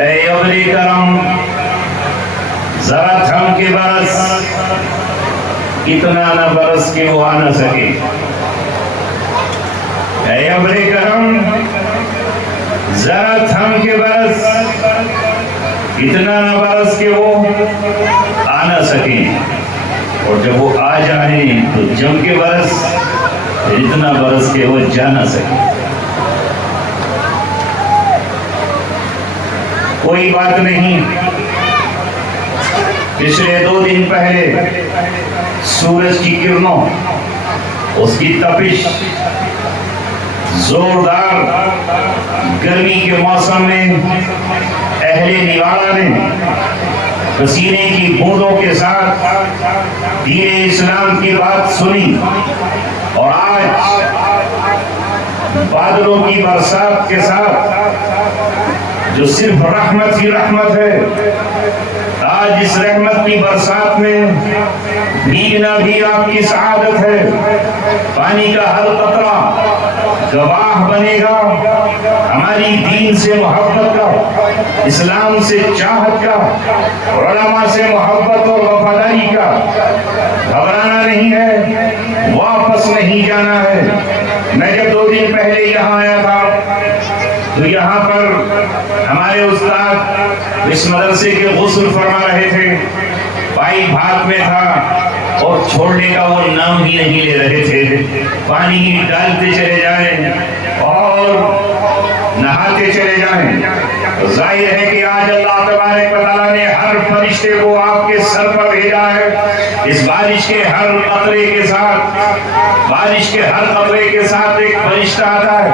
ऐ अब्रे करम जरा थम के बरस इतना न बरस के वो आ न सके ऐ अब्रे करम जरा थम के बरस इतना न बरस के वो आ न सके और जब वो आ जाए तो जम के बरस इतना बरस के वो जा न सके। कोई बात नहीं, पिछले 2 दिन पहले सूरज की किरणों उसकी तपिश जोरदार गर्मी के मौसम में अहले निवाड़ा ने पसीने की बूंदों के साथ दीन इस्लाम की बात सुनी और आज बादलों की बरसात के साथ जो सिर्फ रहमत ही रहमत है, आज इस रहमत की बरसात में भीगना भी आपकी सआदत है। पानी का हर कतरा गवाह बनेगा हमारी दीन से मोहब्बत का, इस्लाम से चाहत का, उलमा से मोहब्बत और वफादारी का। घबराना नहीं है, वापस नहीं जाना है। मैं जब 2 दिन पहले यहाँ आया था तो यहाँ पर हमारे उस्ताद इस मदरसे के गुस्ल फरमा रहे थे, पाइप हाथ में था और छोड़ने का वो नाम ही नहीं ले रहे थे। पानी ही डालते चले जाएं और नहाते चले जाएं। तो जाहिर है कि आज अल्लाह तबारक व तआला ने हर फरिश्ते को आपके सर पर भेजा है। इस बारिश के हर कतरे के साथ, बारिश के हर कतरे के साथ एक फरिश्ता आता है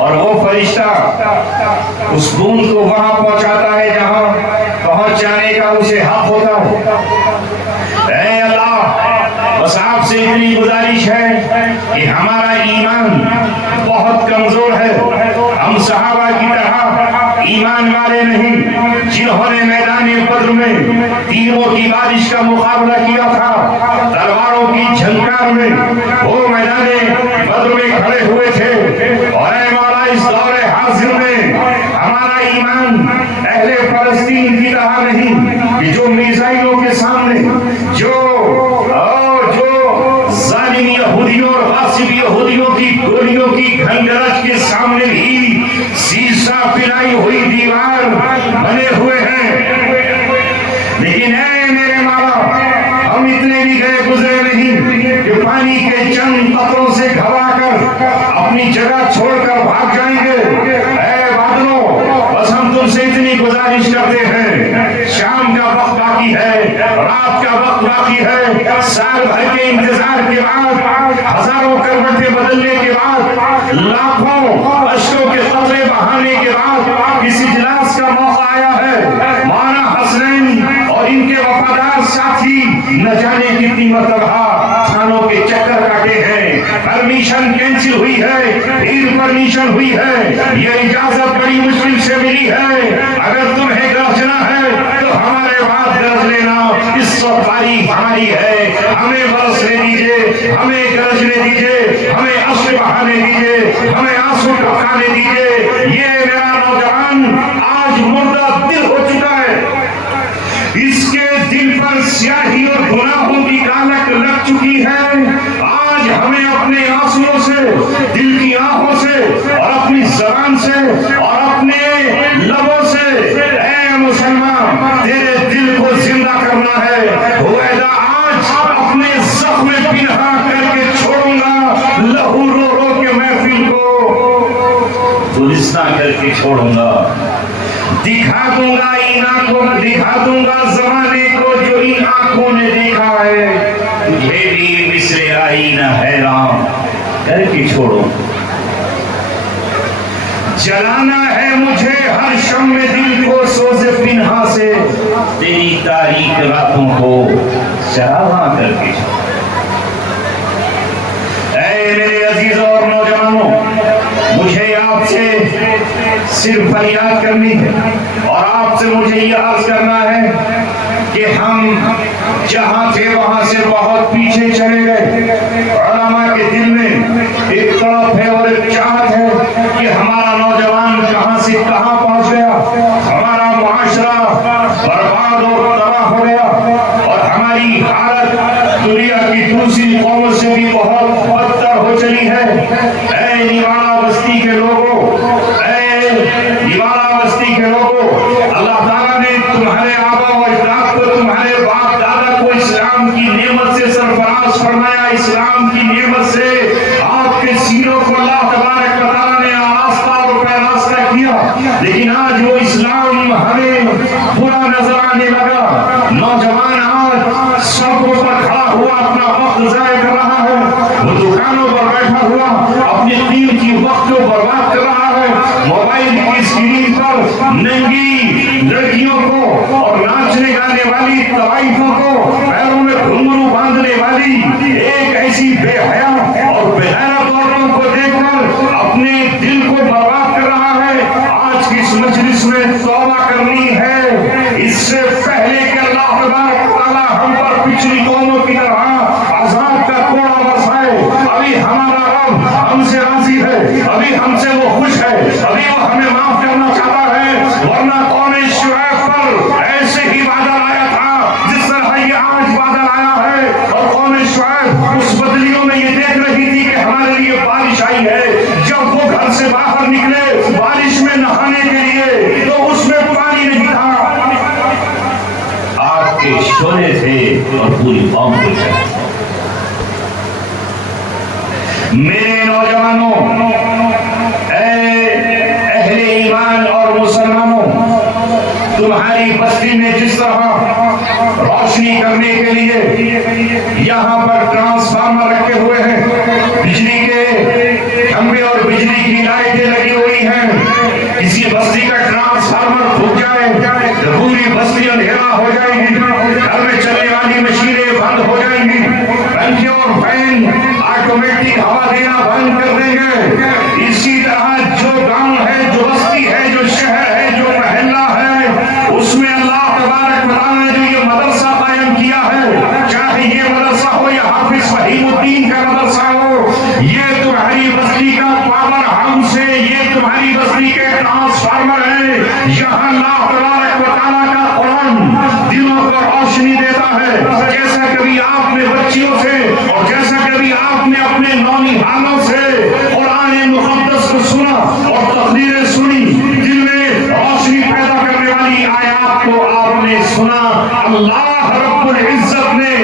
और वो फरिश्ता उस बूंद को वहां पहुंचाता है जहां पहुंच जाने का उसे हक होता है। ऐ अल्लाह, बस आपसे इतनी गुजारिश है कि हमारा ईमान बहुत कमजोर है। हम सहाबा की तरह ईमान वाले नहीं जिन्होंने मैदान बद्र में तीरों की बारिश का मुकाबला किया था, तलवारों की झंकार में वो मैदान बद्र में खड़े हुए थे। और ऐ मौला, इस दौरे हाजिर में हमारा ईमान अहले फलस्तीन की तरह नहीं कि जो मिसाइलों के सामने जो जालिम यहूदियों और गासिब यहूदियों की गोलियों की घंटरज के सामने भी शीशा पिलाई हुई दीवार बने हुए हैं। लेकिन ऐ मेरे मौला, हम इतने भी गए गुजरे नहीं कि पानी के चंद कतरों से घबराकर अपनी जगह छोड़कर भाग जाएंगे। ऐ बादलों, बस हम तुमसे इतनी गुजारिश करते हैं, शाम का वक्त बाकी है, रात का वक्त बाकी है। साल भर के इंतजार के बाद, हजारों करवटें बदलने के बाद, लाखों अश्कों के कतरे बहाने के बाद इस इजलास का मौका आया है। मौलाना हसनैन और इनके वफादार साथी न जाने कितनी मरतबा थानों के चक्कर काटे हैं, परमिशन कैंसिल हुई है, फिर परमिशन हुई है, ये इजाजत बड़ी मुश्किल से मिली है। अगर तुम्हें गरजना है तो हमारे बाद गरज लेना, इस वक्त बारी हमारी है, हमें बरसने दीजिए, हमें गरजने दीजिए, हमें अश्क बहाने दीजिए, हमें आंसू टपकाने दीजिए। ये मेरा नौजवान आज मुर्दा दिल हो चुका है, इसके दिल पर स्याही और गुनाहों की कालक लग चुकी है। आज हमें अपने आंसुओं से, दिल की आंखों से और अपनी जबान से और अपने लबों से, ऐ मुसलमान, तेरे दिल को जिंदा करना है। हुएदा आज अपने जख्म पिन्हा करके छोड़ूंगा, लहू रो रो के महफिल को गुलिस्तां करके छोड़ूंगा। दिखा दूंगा इन आंखों, दिखा दूंगा जमाने को जो इन आंखों ने देखा है। तुझे भी मिसरे आई न हैरान करके छोड़ो। जलाना है मुझे हर शम में दिल को सोज़े पिन्हा से, तेरी तारीख रातों को शराबा करके छोड़ो। ऐ मेरे अजीजों और नौजवानों, मुझे आपसे सिर्फ फरियाद करनी है और आपसे मुझे ये अर्ज करना है कि हम जहां थे वहां से बहुत पीछे चले गए। उलमा के दिल में एक तड़प है और एक चाहत है कि हमारा नौजवान कहां से कहां पहुंच गया, हमारा मुआशरा बर्बाद और तबाह हो गया और हमारी हालत दुनिया की दूसरी कौमों से भी बहुत बदतर हो चली है। ऐ निवाड़ा बस्ती के लोगों, निवाड़ा बस्ती के लोगों, अल्लाह ताला ने तुम्हारे आबा और अजदाद को, तुम्हारे बाप दादा को इस्लाम की नेमत से सरफराज फरमाया, इस्लाम की नेमत से आपके सीनों को अल्लाह तबारक व तआला ने आरास्ता और पैरास्ता किया। लेकिन आज वो इस्लाम हमें बुरा नजर आने लगा। नौजवान आज सड़कों पर खड़ा हुआ अपना वक्त जाया कर रहा है, वो दुकानों पर बैठा हुआ अपनी कीमती वक्त को बर्बाद कर रहा है। मोबाइल की स्क्रीन पर नंगी लड़कियों को और नाचने गाने वाली तवाइफों को, पैरों में घुंघरू बांधने वाली एक ऐसी बेहया और बेगैरत औरतों को देखकर अपने दिल को बर्बाद कर रहा है। आज की इस मजलिस में तौबा करनी है, इससे पहले कि अल्लाह तबारक व तआला हम पर पिछली कौमों की तरह अज़ाब का कोड़ा बरसाए। अभी हमारा रब हमसे राजी है, अभी हमसे वो खुश है, अभी वो हमें माफ करना चाहता है। वरना कौमे शुएब पर ऐसे ही बादल आया था जिस तरह ये आज बादल आया है, और कौमे शुएब उस बदलियों में ये देख रही थी कि हमारे लिए बारिश आई है। जब वो घर से बाहर निकले बारिश में नहाने के लिए तो उसमें पानी नहीं था, आग के शोले थे और पूरी कौम को जला। मेरे नौजवानों, अहले ईमान और मुसलमानों, तुम्हारी बस्ती में जिस तरह रोशनी करने के लिए यहाँ पर ट्रांसफार्मर रखे हुए हैं, बिजली के खंभे और बिजली की लाइटें लगी हुई हैं, किसी बस्ती का ट्रांसफार्मर फूट जाए तो पूरी बस्ती अंधेरा हो जाएगी, घर में चलने वाली मशीनें बंद हो जाएंगी, पंखे और फैन ऑटोमेटिक हवा देना बंद कर देंगे। इसी तरह जो गांव है, जो बस्ती है, जो शहर है, जो मोहल्ला है, उसमें अल्लाह तबारक व तआला ने जो ये मदरसा कायम किया है, चाहे ये मदरसा हो या हाफिज फहीमुद्दीन का मदरसा हो, ये तुम्हारी बस्ती का पावर हाउस है, ये तुम्हारी बस्ती के ट्रांसफार्मर है। यहाँ अल्लाह तबारक व तआला का कुरान दिलों को रोशनी देता है। जैसा कभी आपने बच्चियों से और जैसा कभी आपने अपने नौनिहालों से कुरान मुक़द्दस को सुना और तकरीरें सुनी, दिल में रोशनी पैदा करने वाली आयत को आपने सुना, अल्लाह रब्बुल इज्जत ने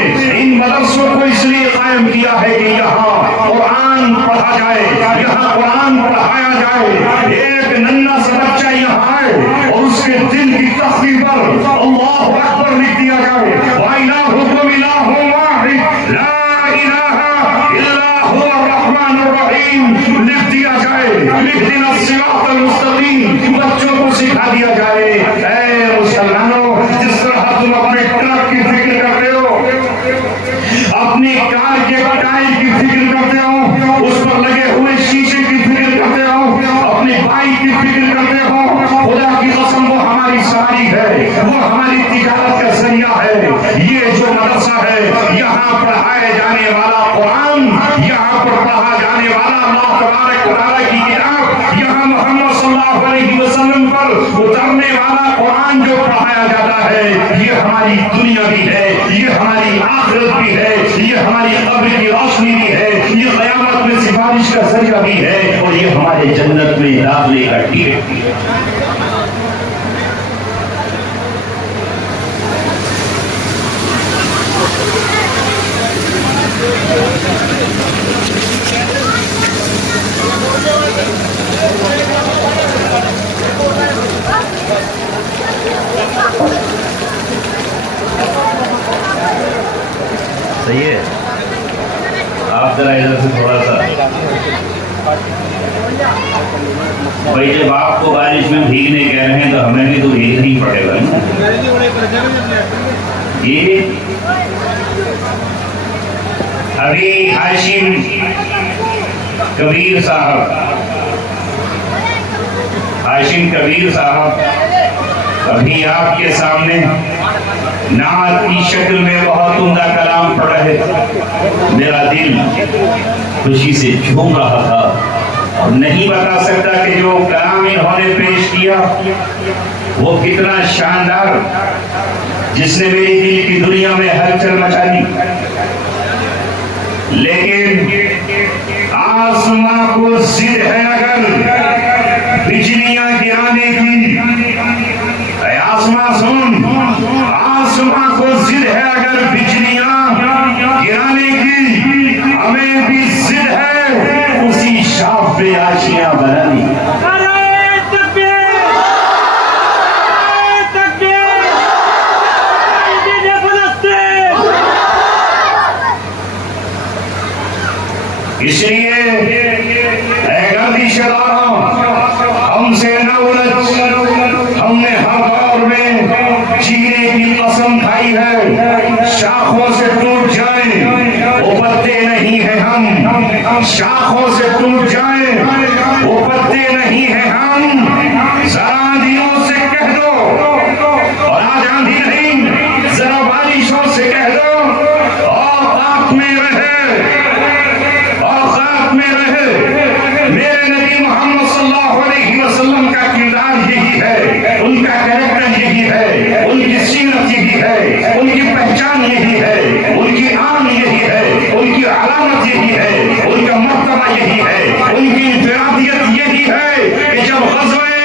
इन मदरसों को इसलिए कायम किया है कि यहाँ कुरान पढ़ा जाए, यहाँ कुरान पढ़ाया जाए। एक नन्हा सा बच्चा यहाँ आए और उसके दिल की तख्ती पर अल्लाहु अकबर बिस्मिल्लाहिर्रहमानिर्रहीम लिख दिया जाए, इहदिनस सिरातल मुस्तकीम बच्चों को सिखा दिया जाए। ऐ मुसलमानों, जिस तरह तुम अपने ट्रक की फिक्र करते हो, अपनी कार के टायर की फिक्र करते हो, उस पर लगे हुए शीशे की फिक्र करते हो, अपनी बाइक की फिक्र करते हो, खुदा की कसम वो हमारी सवारी है, वो हमारी तिजारत का जरिया है। ये जो मदरसा है, यहाँ पढ़ाए जाने वाला कुरान, यहाँ पर पढ़ा जाने वाला अल्लाह तबारक व तआला की किताब, यहाँ मोहम्मद सल्लल्लाहु अलैहि वसल्लम पर उतरने वाला कुरान जो पढ़ाया जाता है, ये हमारी दुनिया भी है, ये हमारी आखिरत भी है, ये हमारी कब्र की रोशनी भी है, ये क़यामत में सिफारिश का जरिया भी है, और ये हमारे जन्नत में दाखिले का टिकट भी है। सही है, आप जरा इधर से थोड़ा सा। भाई जब आपको बारिश में भीगने कह रहे हैं तो हमें भी तो भीगना ही पड़ेगा ना। ये अभी हाशिम कबीर साहब अभी आपके सामने नात की शक्ल में बहुत उम्दा कलाम पढ़ रहे थे। मेरा दिल खुशी से झूम रहा था और नहीं बता सकता कि जो कलाम इन्होंने पेश किया वो कितना शानदार, जिसने मेरी दिल की दुनिया में हलचल मचा दी। लेकिन आसमां को जिद है अगर बिजलियां गिराने की, आसमां सुन, आसमां को जिद है अगर बिजलियां गिराने की, हमें भी जिद है उसी शाफ पे आशियां बनानी। इसलिए हमसे न उलझ, हमने हर दौर में जीने की कसम खाई है। शाखों से टूट जाए वो पत्ते नहीं है हम, शाखों से टूट जाए वो पत्ते नहीं है हम। जरा आंधियों से कह दो, और आज आंधी नहीं, जरा बारिशों से कह दो, औकात में रहे, औकात में रहे। मेरे नबी मोहम्मद सल्लल्लाहु अलैहि वसल्लम का किरदार यही है, उनका कैरेक्टर यही है, उनकी सीरत यही है, उनकी पहचान यही है, उनकी आन यही है, उनकी अलामत यही है, उनका मर्तबा यही है, उनकी इंफरादियत यही है कि जब ग़ज़वे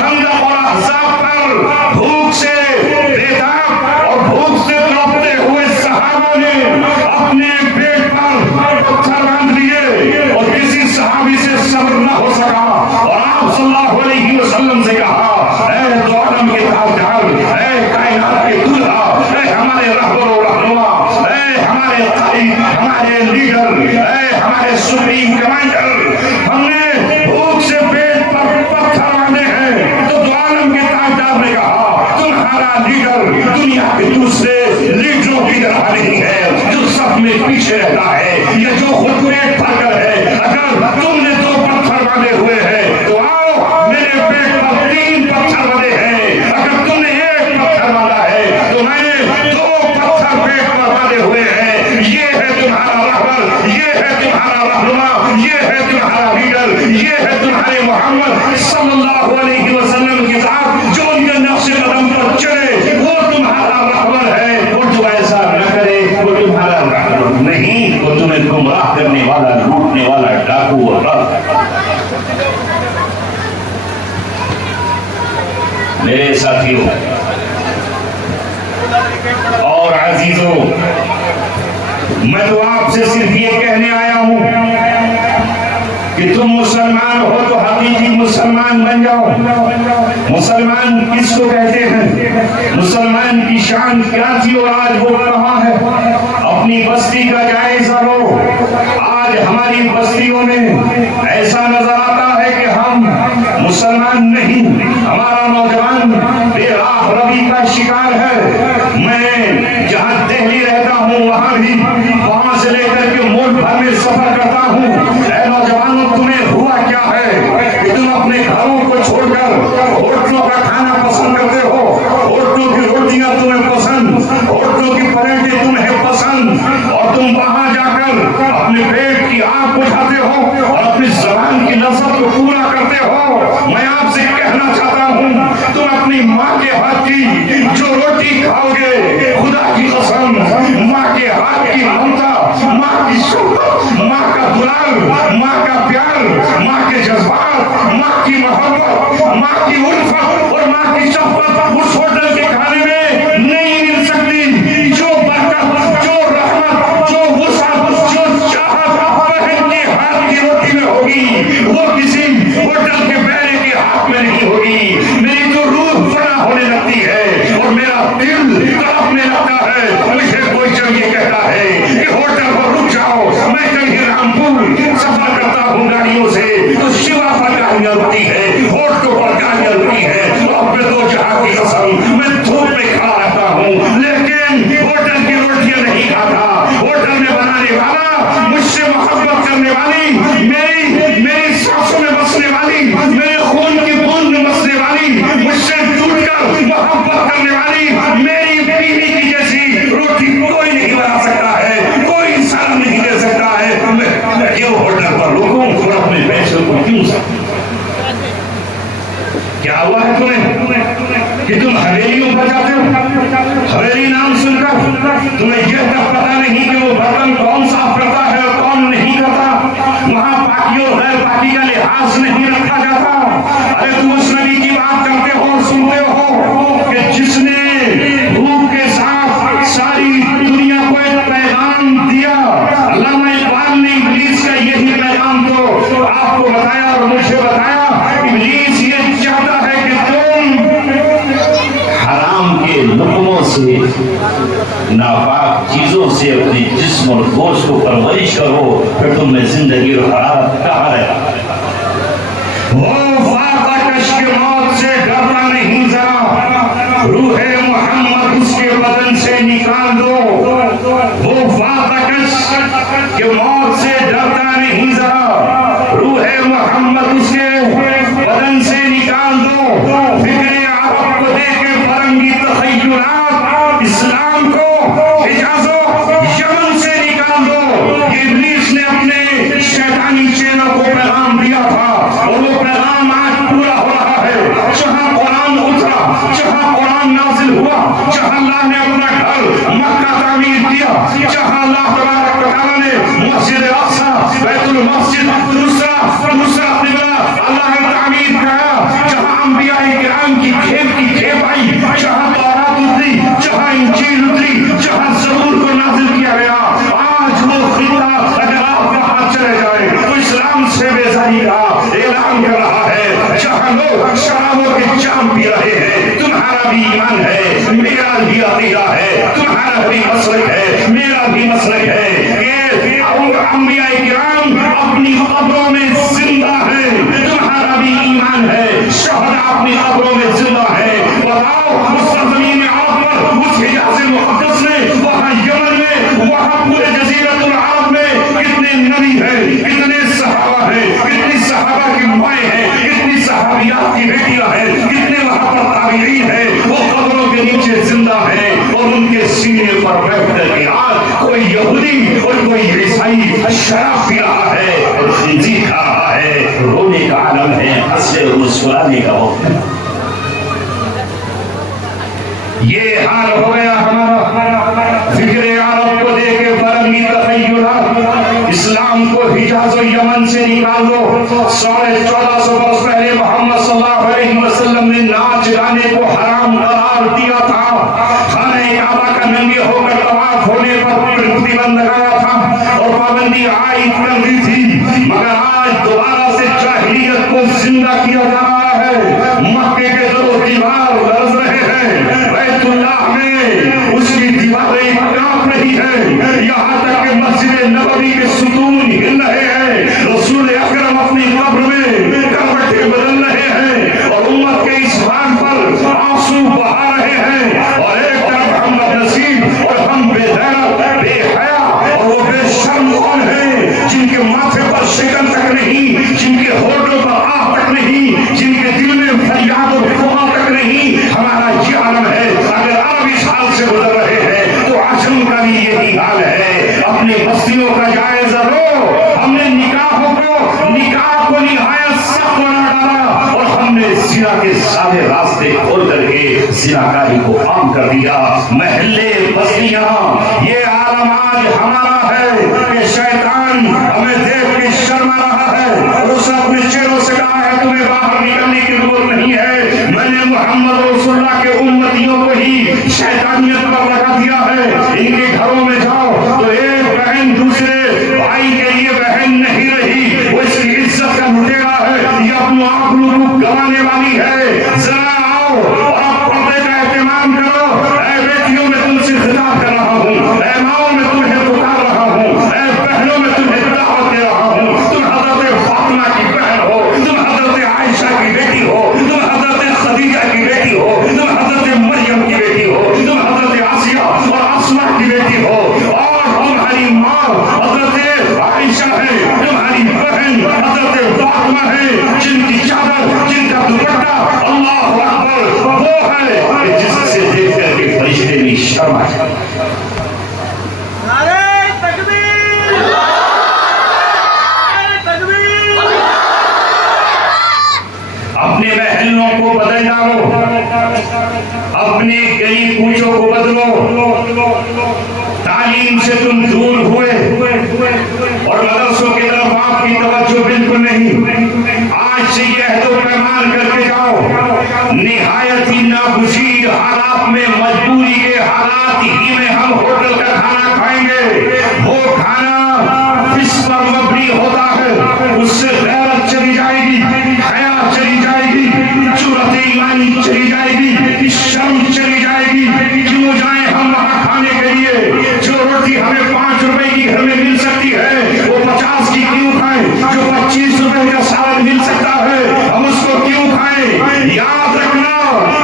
खंदक और अहज़ाब पर भूख से बेताब और भूख से तड़पते हुए सहाबा ने अपने पेट पर पत्थर बांध दिए और किसी सहाबी से सब्र न हो सका, और आप सल्लल्लाहु अलैहि वसल्लम से कहा, ऐ दो आलम के ताजदार, ऐ कायनात के दूल्हा, ऐ हमारे रहबर और रहनुमा, ऐ हमारे कायद, हमारे लीडर, ऐ हमारे सुप्रीम कमांडर, हमने भूख से पेट पर पत्थर बांधे हैं। तो दो आलम के ताजदार ने कहा, तुम्हारा लीडर दुनिया के दूसरे लीडरों की तरह नहीं है जो सब में पीछे रहता है या जो खुद पेट भरकर है। अगर तुमने दो पत्थर बांधे हुए हैं तो आओ, मेरे पेट पर 3 पत्थर बांधे हैं। अगर तुमने 1 पत्थर बांधा है तो मैंने 2 पत्थर पेट पर बांधे हुए हैं। ये है तुम्हारा रहबर, ये है तुम्हारा रहनुमा, ये है तुम्हारा लीडर, ये है तुम्हारे मोहम्मद सल्लल्लाहु अलैहि वसल्लम की जात, जो उनके नक्शे कदम पर चले वो तुम्हारा रहबर है। और जो ऐसा न करे वो तुम्हारा रहबर नहीं, वो तुम्हें गुमराह करने वाला, लूटने वाला डाकू और मेरे साथियों और अजीजों, मैं तो आपसे सिर्फ ये कहने आया हूं कि तुम मुसलमान हो तो हकीकी मुसलमान बन जाओ। मुसलमान किसको कहते हैं, मुसलमान की शान क्या थी और आज वो कहां है? अपनी बस्ती का जायजा लो। आज आज हमारी बस्तियों में ऐसा नजर आता है कि हम मुसलमान नहीं, हमारा नौजवान बेराह रवि का शिकार है। मैं जहां दिल्ली रहता हूं वहां भी वहां से लेकर के मुल्क भर में सफर करता हूं। ऐ नौजवानों, तुम्हें हुआ क्या है कि तुम अपने घरों को छोड़कर होटलों का खाना पसंद करते हो? होटलों की रोटियां तुम्हें पसंद, होटलों की पराठे तुम्हें पसंद, और तुम वहां जाकर अपने पेट की आग बुझाते हो और अपनी जबान की लज्जत को पूरा करते हो। मैं आपसे कहना चाहता हूं, तुम अपनी माँ के हाथ की जो रोटी खाओगे, खुदा की कसम, माँ के हाथ की ममता, माँ की शफ़क़त, माँ का दुलार, माँ का प्यार, माँ के जज्बात, माँ की मोहब्बत, माँ की उल्फत और माँ की शफ़क़त उस होटल के खाने में नहीं मिल सकती। जो बरकत, जो रहमत, जो वुसअत, जो चाहत बहन के हाथ की रोटी में होगी, वो किसी होटल के बैरे के हाथ में नहीं होगी। मेरी तो रूह फना होने लगती है और मेरा दिल तड़पने लगता है। मुझे कोई जब ये कहता है कि होटल पर रुक जाओ, मैं कहीं रामपुर सफर करता हूँ गाड़ियों से, तो शिवा पर गाड़ियां रुकती है, होटलों पर गाड़ियां रुकती है, और अपने दो जहां की कसम मैं धूप में खड़ा रहता हूँ, लेकिन होटल की रोटियां नहीं खाता। होटल में बनाने वाला, मुझसे मोहब्बत करने वाली, मेरी सांसों में बसने वाली, मेरे खून की बूंद में बसने वाली, मुझसे जुड़कर मोहब्बत करने वाली मेरी बीवी की जैसी रोटी कोई नहीं बना सकता है, कोई सलाम नहीं दे सकता है। मैं क्यों होटल पर रुकूं और अपने पैसों को क्यों सकूं? क्या हुआ है तुम्हें कि तुम हवेलियों पर जाते हो? हवेली नाम सुनकर तुम्हें यह तक पता नहीं कि वो बर्तन कौन साफ करता है और कौन नहीं करता। वहां पाकी और गैर पाकी का लिहाज नहीं रखा जाता। अरे तुम उस नबी की बात करते हो और सुनते हो कि जिसने भूख के साथ सारी दुनिया को एक पैगाम दिया। अल्लामा इकबाल ने इब्लीस का यही पैगाम तो आपको बताया और मुझे बताया। इब्लीस ये चाहता है कि तुम हराम के लुक़्मों से, नापाक चीजों से अपने जिस्म और गोश्त को परवरिश करो, फिर तुम्हें जिंदगी और हरारत कहाँ रहे। वो फाकश के मौत से डरता नहीं जरा, रूहे मोहम्मद उसके बदन से निकाल दो। वो फाकश के मौत से डरता नहीं जरा, रूहे मोहम्मद उसके बदन से निकाल दो। फिक्रे अरब को देके फरंगी तखय्युलात, इस्लाम को हिजाज़ो यमन से निकाल दो। इब्लीस ने अपने शैतानी चेलों को पैगाम दिया था और वो पैगाम आज पूरा हो रहा है। जहां कुरान उतरा, जहां कुरान नाजिल हुआ, जहां अल्लाह ने अपना घर मक्का तामीर किया, जहां अल्लाह तबारक व तआला ने मस्जिद अक्सा, बैतुल मस्जिद दूसरा क़िबला अल्लाह ने तामीर किया, जहां अंबियाए किराम की खेप आई, जहां तौरात उतरी, जहां इंजील उतरी, जहां ज़बूर को नाजिल किया गया। आज वो खिता अगर आप वहां चले जाए तो इस्लाम से बेजारी का ऐलान कर रहा है। जहां लोग शराबों के जाम पी रहे हैं, तुम्हारा भी ईमान है, मेरा भी अकीदा है, तुम्हारा भी मसलक है, मेरा भी मसलक है कि अंबियाए किराम अपनी कब्रों में जिंदा है, तुम्हारा भी ईमान है, शहदा अपनी कब्रों में जिंदा है। बताओ उस ज़मीन अरब पर, उस हिजाज़ मुक़द्दस में, वहां यमन में, वहां पूरे जज़ीरतुल अरब में कितने नबी हैं, कितने सहाबा हैं, कितनी सहाबा की माएँ हैं, कितनी सहाबियात की बेटियां हैं, कितने वहां पर ताबीईन हैं, वो कब्रों के नीचे जिंदा हैं और उनके सीने पर बैठ करके आज कोई यहूदी और कोई ईसाई शराब पी रहा है और खिंजीर खा रहा है। रोने का आलम है, हंसने और मुस्कुराने का वक्त है। ये हाल हो गया हमारा। फिक्रे अरब को देके फरंगी तखय्युलात, इस्लाम को हिजाज़ और यमन से निकाल दो। 1450 वर्ष पहले मोहम्मद सल्लल्लाहु अलैहि वसल्लम ने नाच गाने को हराम करार दिया था। खाने काबा का नंगे होकर तवाफ होने पर प्रतिबंध लगाया था और पाबंदी आयद कर दी थी, मगर आज दोबारा से जाहिलियत को जिंदा किया जा रहा है। मक्के के दो दीवार गरज रहे हैं, बैतुल्लाह में उसकी दीवारें कांप रही हैं, यहाँ तक कि मस्जिद नबवी के सुतून हिल दुनिया के सारे रास्ते खोल करके जिनाकारी को आम कर दिया। महल्ले बस्तियां ये आलम आज हमारा है कि शैतान हमें देख के शर्मा रहा है और उसने अपने चेहरों से कहा है तुम्हें बाहर निकलने की जरूरत नहीं है। मैंने मोहम्मद रसूलुल्लाह के उम्मतियों को ही शैतानियत पर लगा दिया है। इनके घरों में जाओ तो एक बहन दूसरे भाई के लिए बहन नहीं रही, वो इसकी इज्जत का लुटेरा है, ये अपने आप को गंवाने वाली है। जरा आओ और आप पर्दे का एहतमाम करो। ऐ बेटियों में तुमसे खिताब कर रहा हूँ, ऐ माओ में तुम्हें पुकार रहा हूँ, ऐ बहनों में तुम्हें दावत दे रहा हूँ। तुम हजरत फातिमा की बहन हो, तुम हजरत आयशा की बेटी हो, तुम हजरत खदीजा की बेटी हो, तुम हजरत मरियम की बेटी हो, तुम हजरत आसिया और अस्मा की बेटी हो, और तुम्हारी माँ हजरत आयशा है, तुम्हारी बहन हजरत फातिमा है, जिनकी चादर जिनका दुपट्टा अल्लाह अकबर वो है कि जिससे देख करके फरिश्ते भी शर्मा जाए। नारे तकबीर, नारे तकबीर। अपने महलों को बदल डालो, अपने गली कूचों को बदलो। तालीम से तुम दूर हुए और मदरसों की तरफ आपकी तवज्जो बिल्कुल नहीं। आज से यह अहद व पैमान करके जाओ, निहायत ही नागुज़ीर हालात में, मजबूरी के हालात ही में हम होटल का खाना खाएंगे। वो खाना जिस पर मबनी होता है उससे गैरत चली जाएगी, हया चली जाएगी, जुर्रत ईमानी चली जाएगी, शर्म चली जाएगी। क्यों जाए हम वहां खाने के लिए? जो रोटी हमें 5 रुपए की घर में मिल सकती है वो 50 की क्यों खाएं? जो 25 रुपए का सालन मिल सकता है हम उसको क्यों खाएं? याद रखना,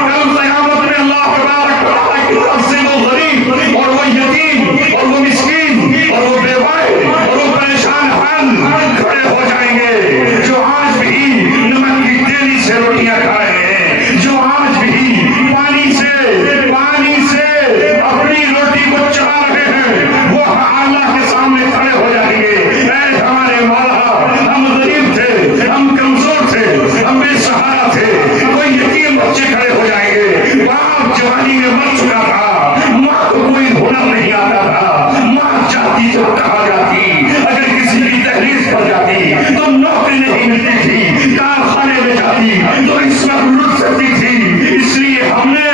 कल क़यामत में अल्लाह तबारक व तआला की तरफ से वो गरीब और वो यतीम और वो मिस्कीन और वो बेवाए और वो परेशान हाल खड़े हो जाएंगे, जो आज भी नमक की तेली से रोटियां खा रहे हैं, जो आज भी पानी से अपनी रोटी को चला रहे हैं, वो अल्लाह के सामने खड़े हो जाएंगे। ऐ हमारे मौला, हम गरीब थे, हम कमजोर थे, हम बेसहारा थे, कोई यतीम बच्चे खड़े हो जाएंगे। बाप जवानी में मर चुका था, माँ को कोई होना नहीं आता था, माँ जाती तो कहा जाती, अगर किसी की तहरीर पर जाती तो नौकरी नहीं मिलती थी, कारखाने में जाती तो इस वक्त लुट सकती थी। इसलिए हमने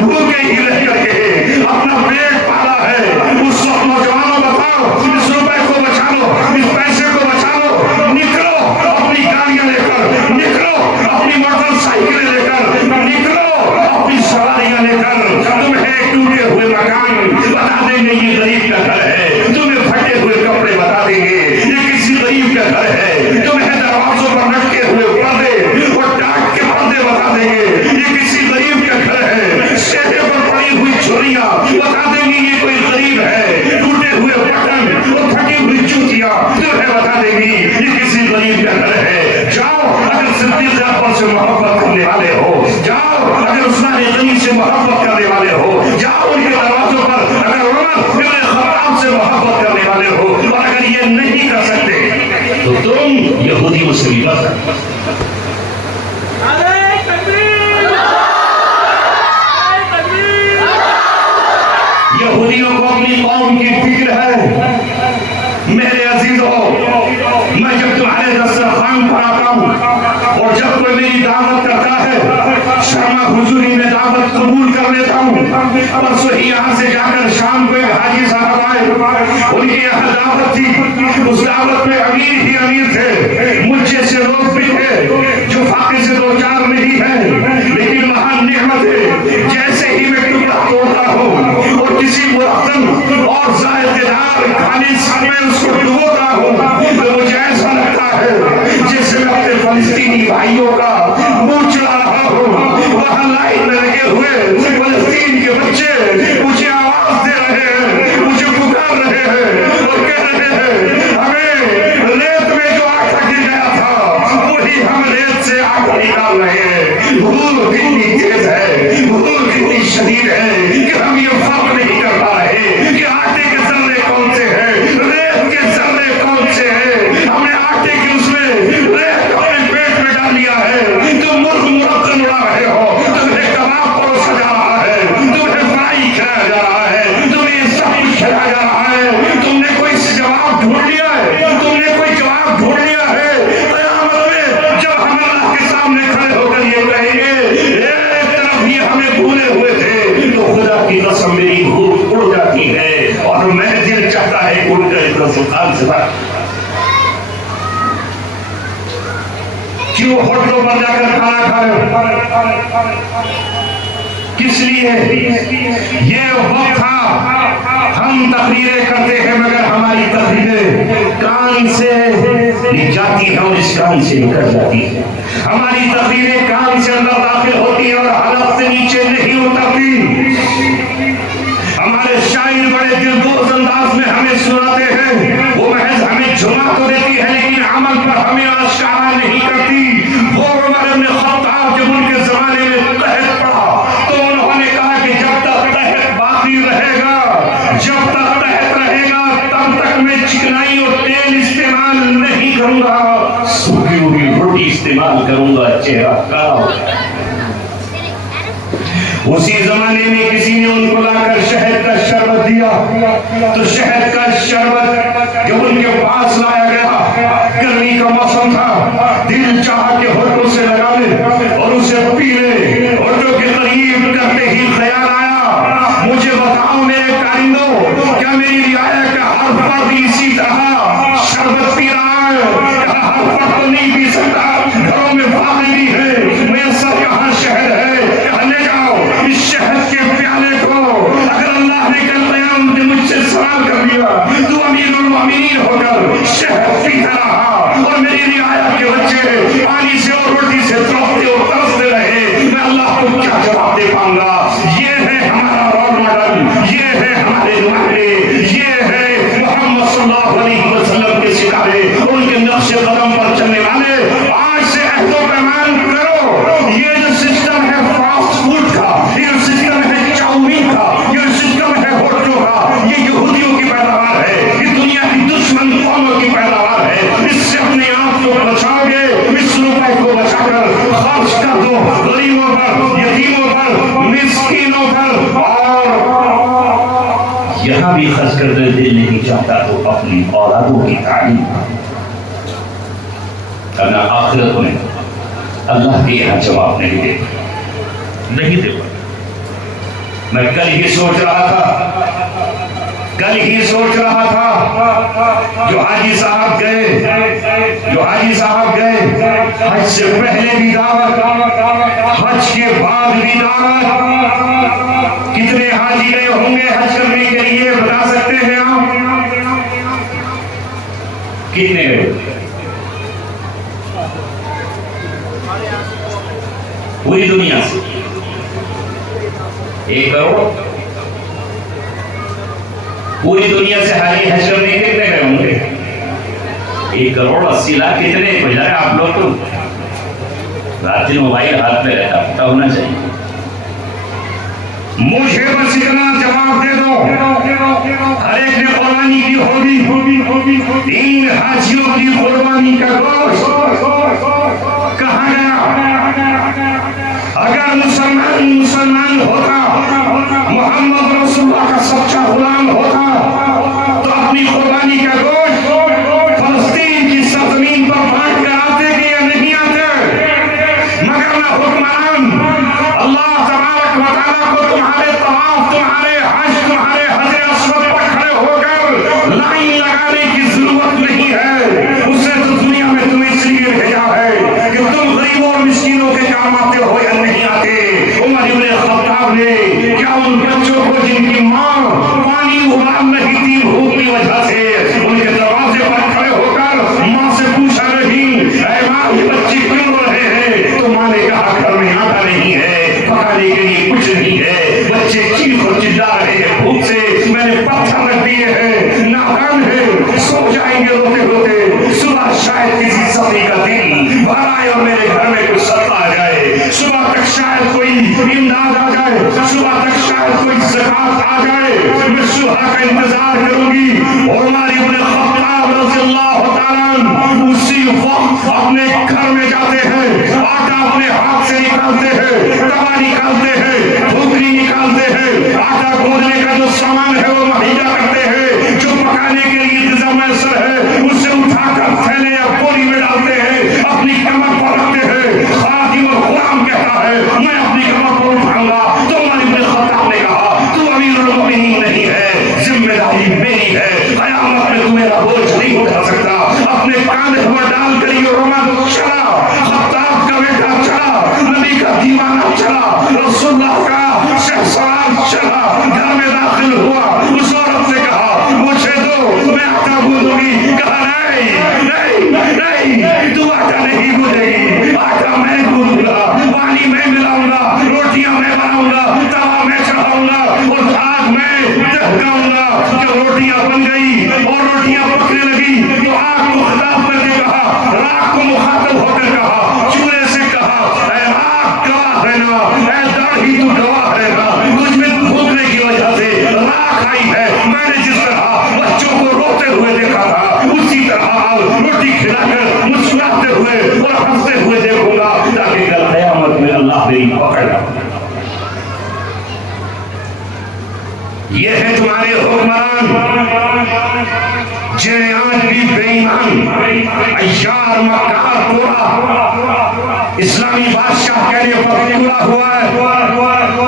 भूखे ही रह करके अपना पेट पाला है। उस वक्त नौजवानों बताओ, इस रुपए को बचा लो, इस पैसे को बचा लो, निकलो अपनी गाड़ियां लेकर, निकलो अपनी मोटरसाइकिलें लेकर, निकलो अपनी सवारियां लेकर। तुम्हें टूटे हुए मकान बता देंगे ये गरीब का घर है, तुम्हें फटे हुए कपड़े बता देंगे ये किसी गरीब का घर है, तुम्हें दरवाजों पर लटके हुए पर्दे और टाट के पर्दे बता देंगे ये किसी गरीब का घर है, सेहरे पर पड़ी हुई झोलियां बता देंगी ये कोई गरीब है, टूटे हुए बटन और फटी हुई जूतियां तुम्हें बता देंगी ये किसी गरीब का घर है। जाओ अगर सिद्दीक़ अकबर से मोहब्बत करने वाले हो, जाओ अगर उस्मान गनी से मोहब्बत करने वाले हो, जाओ उनके दरवाजों पर अगर उमर इब्न खत्ताब से मोहब्बत करने वाले हो, और अगर ये नहीं कर सकते तो तुम यहूदियों से भी कर सकते। नारे तकबीर, नारे तकबीर। यहूदियों को अपनी कौम की फिक्र है। मेरे अजीजों, मैं जब तुम्हारे दस्तरखान पर आता हूँ और जब कोई मेरी दावत करता है, शर्मा हुजूरी में दावत कबूल कर लेता हूँ। परसों ही यहाँ से जाकर शाम को एक हाजी साहब आए, उनकी यहाँ दावत थी। उस दावत में अमीर ही अमीर थे, मुझे से लोग भी थे जो फाके से 2-4 नहीं है, लेकिन महान नेमत है। जैसे ही मैं टुकड़ा तोड़ता हूँ और किसी मुरत्तब और जायदेदार खाने में उसको डुबोता हूँ तो मुझे ऐसा लगता है जैसे मैं अपने फलस्तीनी भाइयों का मुंह चला रहा हूँ। वहां लाइन में लगे हुए फलस्तीन के बच्चे मुझे आवाज दे रहे हैं, मुझे पुकार रहे हैं और कह रहे हैं हमें रेत में जो आटा गिर गया और मेरा दिल चाहता है कि उनका इतना सुल्तान से बात क्यों होटलों पर जाकर खाना खा रहे किस लिए? ये वक्त था हम तकरीरें करते हैं मगर हमारी तकरीरें कान से जाती है और इस कान से निकल जाती है। हमारी तकरीरें कान से अंदर दाखिल होती है और हलक से नीचे नहीं उतरती। हमारे शायर बड़े दिलदोज अंदाज में हमें सुनाते हैं, वो महज हमें झुमा तो देती है लेकिन अमल पर हमें आश्कारा नहीं करती। वो उमर इब्न खत्ताब जब उनके जमाने में तहत पड़ा तो उन्होंने कहा कि जब तक तहत बाकी रहेगा, जब तक तहत रहेगा तब तक मैं चिकनाई और तेल इस्तेमाल नहीं करूंगा, सूखी हुई रोटी इस्तेमाल करूंगा, चेहरा काला हो जाएगा। उसी जमाने में किसी ने उनको लाकर शहद का शरबत दिया तो शहद का शरबत जब उनके पास लाया गया, गर्मी का मौसम था, दिल चाहा के होठों से लगा ले और उसे पी ले। होठों के करीब करते ही ख्याल आया, मुझे बताओ मेरे कारिंदों, क्या मेरी रियाया का हर फर्द इसी तरह शरबत पी रहा है? हर फर्द तो नहीं पी सकता, घरों में फाके भी है, मैसर कहाँ शहद है, ले जाओ इस शहद के प्याले को। अगर अल्लाह ने कल क़यामत में मुझसे सवाल कर दिया तो अमीरुल मोमिनीन होकर शहद पीता रहा और मेरी रियाया के बच्चे पानी से और रोटी से तड़पते और तरसते रहे, मैं अल्लाह को क्या जवाब दे पाऊंगा? ये है हमारा रोल मॉडल, ये है हमारे नुमाइंदे, ये है मोहम्मद सल्लल्लाहु अलैहि वसल्लम के सितारे, उनके नक्शे कदम पर चलने वाले। आज से अहदो पैमान करो, ये जो सिस्टम है फास्ट फूड का, ये सिस्टम है चाउमीन का, ये सिस्टम है होटलों का, ये यहूदियों की पैदावार है, ये दुनिया की दुश्मन कौमों की पैदावार है। इससे अपने आप को बचाओगे, इस रुपए को बचाकर खर्च कर दो गरीबों पर, यतीमों पर, मिस्कीनों पर। और यहाँ भी खर्च कर दे दिल नहीं चाहता तो अपनी औलादों की तालीम, वरना आखिरत में अल्लाह के यहाँ जवाब नहीं दे। मैं कल ही सोच रहा था, जो हाजी साहब गए हज से पहले भी दावत, हज के बाद भी दावत। कितने हाजी गए होंगे हज करने के लिए, बता सकते हैं आप? कितने गए? पूरी दुनिया से 1 करोड़। पूरी दुनिया से हाजी हज करने कितने गए होंगे? 1 करोड़ 80 लाख। कितने गुजारे आप लोग? तो रात दिन मोबाइल हाथ में रहता, पता होना चाहिए। मुझे बस इतना जवाब दे दो, हर एक ने कुर्बानी की होगी, इन हाजियों की कुर्बानी का गोश्त कहाँ गया? अगर मुसलमान होता, मोहम्मद रसूलुल्लाह का सच्चा गुलाम होता तो अपनी कुर्बानी का गोश्त फलस्तीन की सरजमीन पर बांट कर आते कि या नहीं आते? मगर ना हुक्मरान अल्लाह तबारक व तआला को तुम्हारे तवाफ, तुम्हारे हज, तुम्हारे हज अस्वद मेरी है, कयामत में तू मेरा बोझ नहीं उठा सकता। अपने कांधे पर डाल कर ये उमर चला, खत्ताब का बेटा चला, नबी का दीवाना चला, रसूलुल्लाह का शहसवार चला, घर में दाखिल हुआ, उस औरत से कहा मुझे दो, मैं आटा गूंदूंगी। कहा नहीं नहीं नहीं, तू आटा नहीं गूंदेगी, आटा मैं गूंदूंगा, पानी मैं मिलाऊंगा, रोटियां मैं बनाऊंगा, तवा मैं चढ़ाऊंगा और आग में दहकाऊंगा। जब रोटियां बन गई और रोटियां पकने लगी तो आग को खिताब करके कहा, राख को मुखातब होकर कहा, चूल्हे से कहा, ऐ राख गवाह है ना, ऐ दाढ़ी तू गवाह है ना, मुझ में भूखने की वजह से राख आई है। मैंने जिस तरह बच्चों को रोते हुए देखा था उसी तरह रोटी खिलाकर मुस्कुराते हुए और हंसते हुए देखूंगा, ताकि कल क़यामत में अल्लाह मेरी पकड़ ना। ये है तुम्हारे हुक्मरान जिन्हें आज भी बेईमान, अय्यार, मक्कार, तोड़ा इस्लामी बादशाह कहने पर पूरा हुआ है।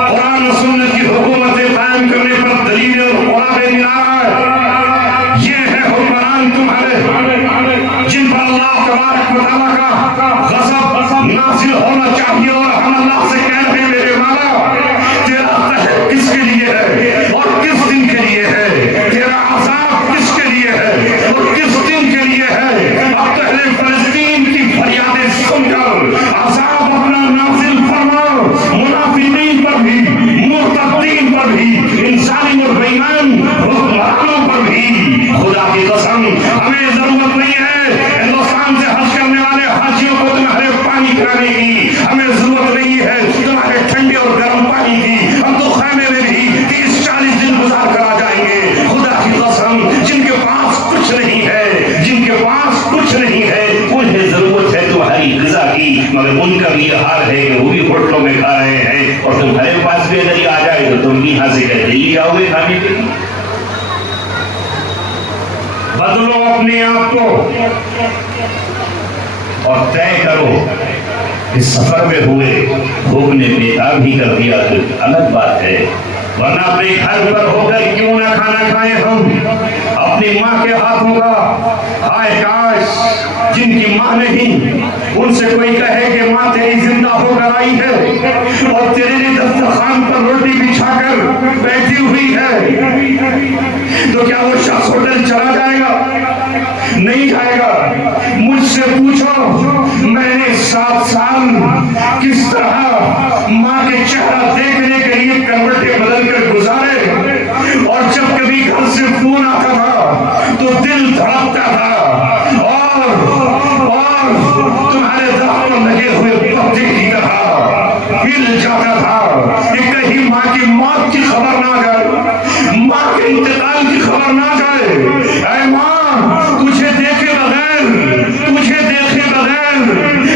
कुरान और सुन्नत की हुकूमतें कायम करने पर दलील और कुरान मिला है। ये है हुक्मरान तुम्हारे जिन पर अल्लाह तबारक व तआला का गज़ब नाज़िल होना चाहिए और हम अल्लाह से कह रहे हैं मेरे मौला तेरा कहर किसके लिए है और किस दिन के लिए है, तेरा अज़ाब किसके लिए है और किस दिन के लिए है। अब पहले फलस्तीन की फरियादें सुनकर अज़ाब अपना नाज़िल फरमा, मुनाफिकीन पर भी, मुर्तद्दीन पर भी, इन जालिम और बेईमान हुक्मरानों पर भी। खुदा की कसम हमें जरूरत नहीं है हिंदुस्तान से हज करने वाले हाजियों को तुम्हारे पानी पिलाने की, हमें जरूरत नहीं है तुम्हारे ठंडे और गर्म पानी की। हम तो खाने में भी 30-40 दिन गुजार कर आ जाएंगे। खुदा की कसम जिनके पास कुछ नहीं है, जिनके पास कुछ नहीं है, उन्हें जरूरत है तुम्हारी ग़िज़ा की, मगर उनका भी ये हाल है कि वो भी होटलों में खा रहे हैं और तुम्हारे पास भी अगर आ जाए तो तुम भी यहाँ से कहते ही आओगे खाने के लिए। बदलो अपने आप को और तय करो इस सफर में हुए भूख ने बेताब भी कर दिया तो अलग बात है, वरना अपने घर पर होकर क्यों ना खाना खाएं हम अपनी माँ के हाथों का। हाय काश जिनकी माँ नहीं, उनसे कोई कहे कि माँ तेरी जिंदा होकर आई है और तेरे लिए दस्तरखान पर रोटी बिछाकर बैठी हुई है, तो क्या वो शख्स होटल चला जाएगा? नहीं जाएगा। मुझसे पूछो मैंने 7 साल किस तरह माँ के चेहरा देखने के लिए करवटें बदल कर गुजारे, और जब कभी घर से फोन आता था तो दिल धड़कता था और तुम्हारे दांत पर लगे हुए पत्ते की तरह हिल जाता था कि कहीं माँ की मौत की खबर ना जाए, माँ के इंतकाल की खबर ना जाए। ऐ माँ तुझे देखे बगैर